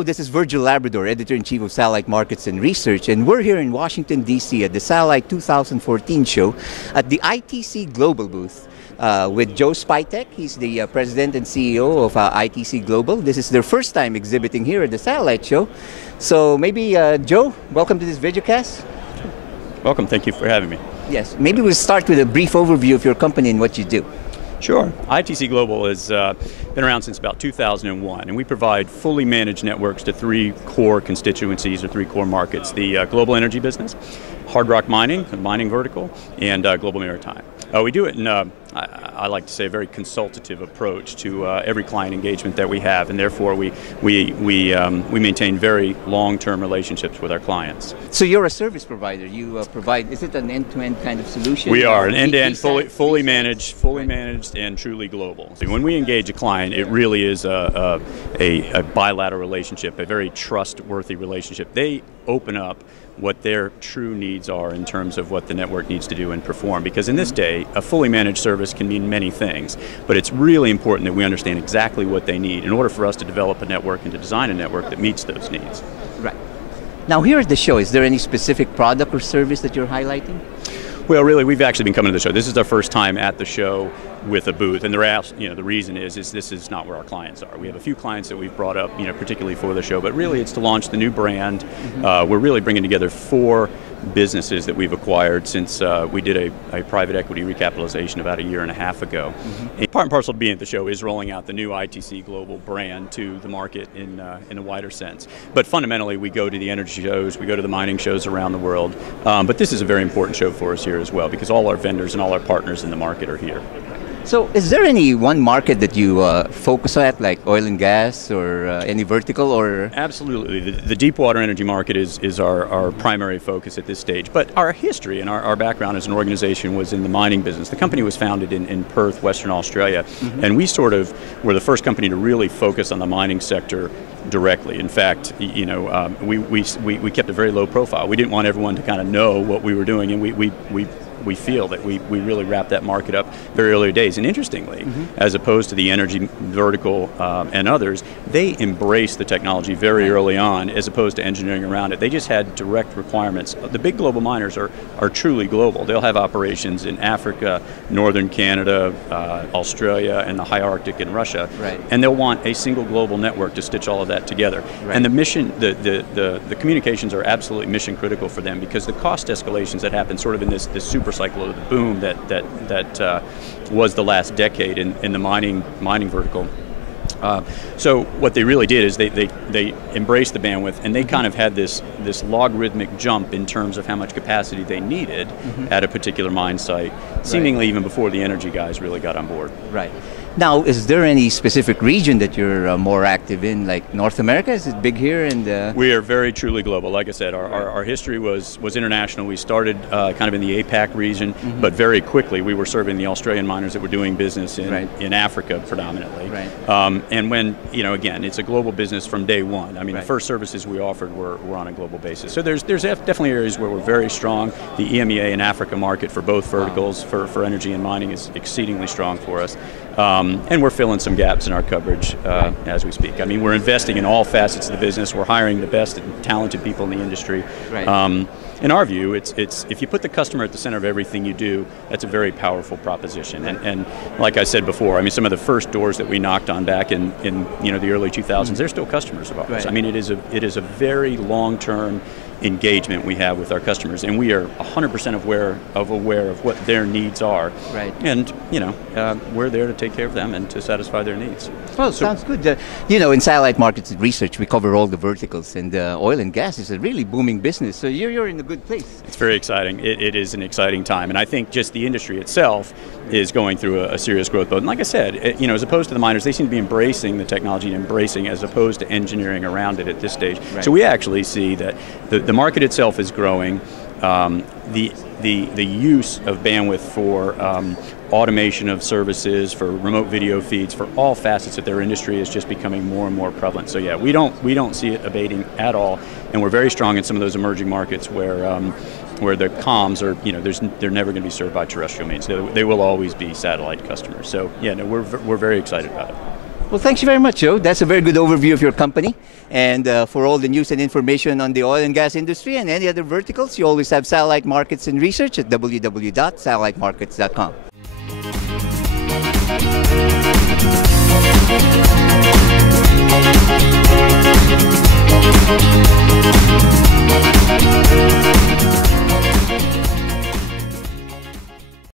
Hello, this is Virgil Labrador, Editor-in-Chief of Satellite Markets and Research, and we're here in Washington, D.C. at the Satellite 2014 show at the ITC Global booth with Joe Spytek. He's the President and CEO of ITC Global. This is their first time exhibiting here at the Satellite Show. So maybe, Joe, welcome to this videocast. Welcome, thank you for having me. Yes, maybe we'll start with a brief overview of your company and what you do. Sure. ITC Global has been around since about 2001, and we provide fully managed networks to three core constituencies or three core markets: the global energy business, hard rock mining, the mining vertical, and global maritime. We do it in, I like to say, a very consultative approach to every client engagement that we have, and therefore we maintain very long-term relationships with our clients. So you're a service provider. You provide, is it an end-to-end kind of solution? We are an end-to-end, fully managed, and truly global. So when we engage a client, it really is a bilateral relationship, a very trustworthy relationship. They open up what their true needs are in terms of what the network needs to do and perform. Because in this day, a fully managed service can mean many things, but it's really important that we understand exactly what they need in order for us to develop a network and to design a network that meets those needs. Right. Now here at the show, is there any specific product or service that you're highlighting? Well, really, we've actually been coming to the show. This is our first time at the show with a booth, and the reason is this is not where our clients are. We have a few clients that we've brought up, particularly for the show, but really it's to launch the new brand. We're really bringing together four businesses that we've acquired since we did a private equity recapitalization about a year and a half ago. And part and parcel of being at the show is rolling out the new ITC Global brand to the market in a wider sense. But fundamentally, we go to the energy shows, we go to the mining shows around the world, but this is a very important show for us here as well, because all our vendors and all our partners in the market are here. So is there any one market that you focus at, like oil and gas or any vertical? Or Absolutely. The deep water energy market is our primary focus at this stage. But our history and our background as an organization was in the mining business. The company was founded in Perth, Western Australia, and we sort of were the first company to really focus on the mining sector directly. In fact, we kept a very low profile. We didn't want everyone to kind of know what we were doing, and we feel that we really wrapped that market up very early days. And interestingly, as opposed to the energy vertical and others, they embraced the technology very early on as opposed to engineering around it. They just had direct requirements. The big global miners are truly global. They'll have operations in Africa, northern Canada, Australia, and the high Arctic in Russia. Right. And they'll want a single global network to stitch all of that together. Right. And the mission, the communications are absolutely mission critical for them, because the cost escalations that happen sort of in this super cycle of the boom that was the last decade in the mining vertical. So what they really did is they embraced the bandwidth, and they kind of had this logarithmic jump in terms of how much capacity they needed at a particular mine site, seemingly even before the energy guys really got on board. Right. Now, is there any specific region that you're more active in, like North America? Is it big here? And we are very truly global. Like I said, our history was international. We started kind of in the APAC region, but very quickly we were serving the Australian miners that were doing business in Africa predominantly. Right. And when, again, it's a global business from day one. I mean, the first services we offered were on a global basis. So there's definitely areas where we're very strong. The EMEA and Africa market for both verticals, for energy and mining, is exceedingly strong for us. And we're filling some gaps in our coverage as we speak. I mean, we're investing in all facets of the business. We're hiring the best and talented people in the industry. Right. In our view, it's if you put the customer at the center of everything you do, that's a very powerful proposition. And like I said before, I mean, some of the first doors that we knocked on back in the early 2000s, they're still customers of ours. Right. I mean, it is a very long-term engagement we have with our customers, and we are 100% aware of what their needs are. Right. And we're there to take care of them and to satisfy their needs. Well, sounds good. In satellite markets research, we cover all the verticals, and oil and gas is a really booming business. So you're in a good place. It's very exciting. It is an exciting time, and I think just the industry itself is going through a serious growth mode. And like I said, as opposed to the miners, they seem to be embracing the technology and embracing as opposed to engineering around it at this stage. Right. So we actually see that the market itself is growing. The use of bandwidth for automation of services, for remote video feeds, for all facets of their industry is just becoming more and more prevalent. So yeah, we don't see it abating at all, and we're very strong in some of those emerging markets where the comms are, they're never going to be served by terrestrial means. They will always be satellite customers. So yeah, no, we're very excited about it. Well, thank you very much, Joe. That's a very good overview of your company. And for all the news and information on the oil and gas industry and any other verticals, you always have Satellite Markets and Research at www.satellitemarkets.com.